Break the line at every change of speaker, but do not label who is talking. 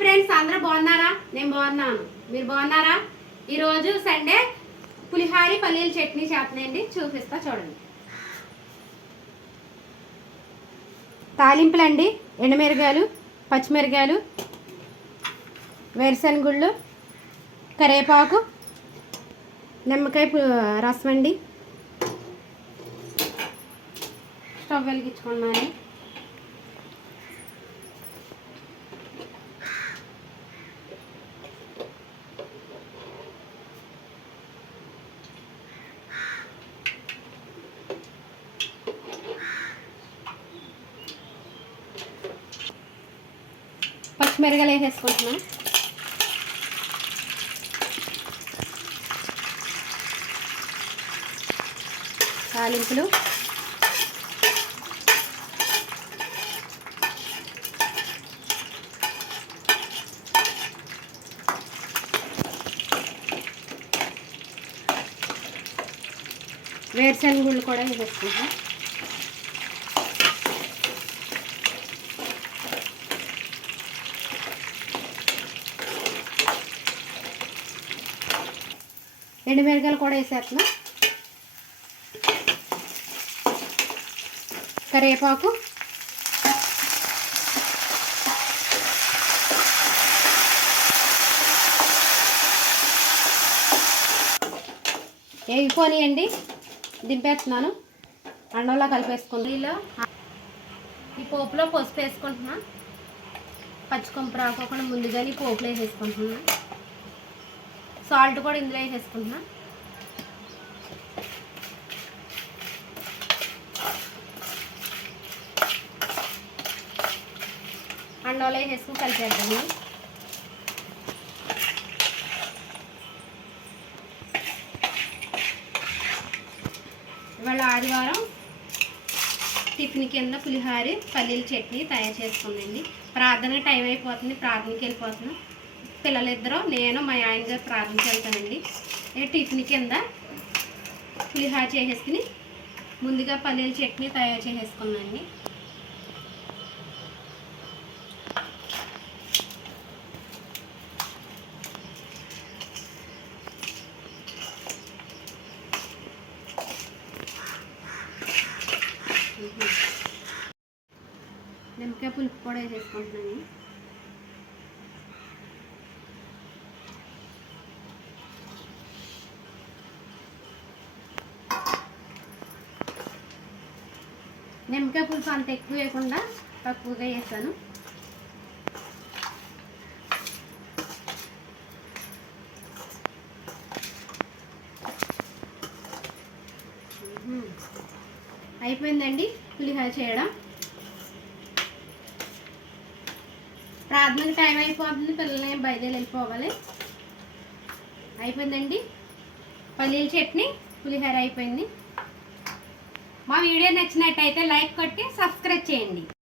Friends అందరూ బాగున్నారా? నేను బాగున్నాను. మీరు బాగున్నారా? ఈరోజు సండే పులిహారి పల్లీల చట్నీ చేస్తున్నాయండి. చూపిస్తా చూడండి. తాలింపులండి. ఎండుమిరగాయలు పచ్చిమిరకాయలు వేరుశనగుళ్ళు కరివేపాకు నిమ్మకాయ రసం అండి. స్టవ్ వెలిగించుకున్నాను పచ్చిమిరకాయలు వేసేసుకుంటున్నాను తాలింపులు. వేరుశనగుళ్ళు కూడా వేసేసుకుంటాం ఎండుమిరకాయలు కూడా వేసేస్తున్నాం. కరివేపాకు. వేగిపోనియండి దింపేస్తున్నాను. అండంలో కలిపేసుకుంది. ఇలా ఈ పోపులో పసుపు వేసుకుంటున్నాను పచ్చికొంప రాకోకుండా ముందుగానే ఈ పోపులో వేసేసుకుంటున్నాను సాల్ట్ కూడా ఇందులో వేసేసుకుంటున్నా. అన్నంలో వేసేసుకుని కలిపేద్దాము. ఇవాళ ఆదివారం టిఫిన్ కింద పులిహారి పల్లీల చట్నీ తయారు చేసుకుందండి. ప్రార్థన టైం అయిపోతుంది ప్రార్థనకి వెళ్ళిపోతున్నాం. పిల్లలిద్దరూ నేను మా ఆయన గారు ప్రార్థనకి వెళ్తానండి ఏ టిఫిన్ కింద పులిహార చేసేసుకుని ముందుగా పల్లీల చట్నీ తయారు చేసేసుకున్నాండి నిమ్మకాయ పులుపు కూడా వేసేసుకుంటున్నాను నిమ్మకాయ పులుసు అంత ఎక్కువ వేయకుండా తక్కువగా వేసాను అయిపోయిందండి పులిహోర చేయడం. ప్రార్థనకి టైం అయిపోతుంది పిల్లల్ని బయలుదేరి వెళ్ళిపోవాలి. అయిపోయిందండి. పల్లీల చట్నీ పులిహోర అయిపోయింది. మా వీడియో నచ్చినట్టయితే లైక్ కొట్టి సబ్స్క్రైబ్ చేయండి.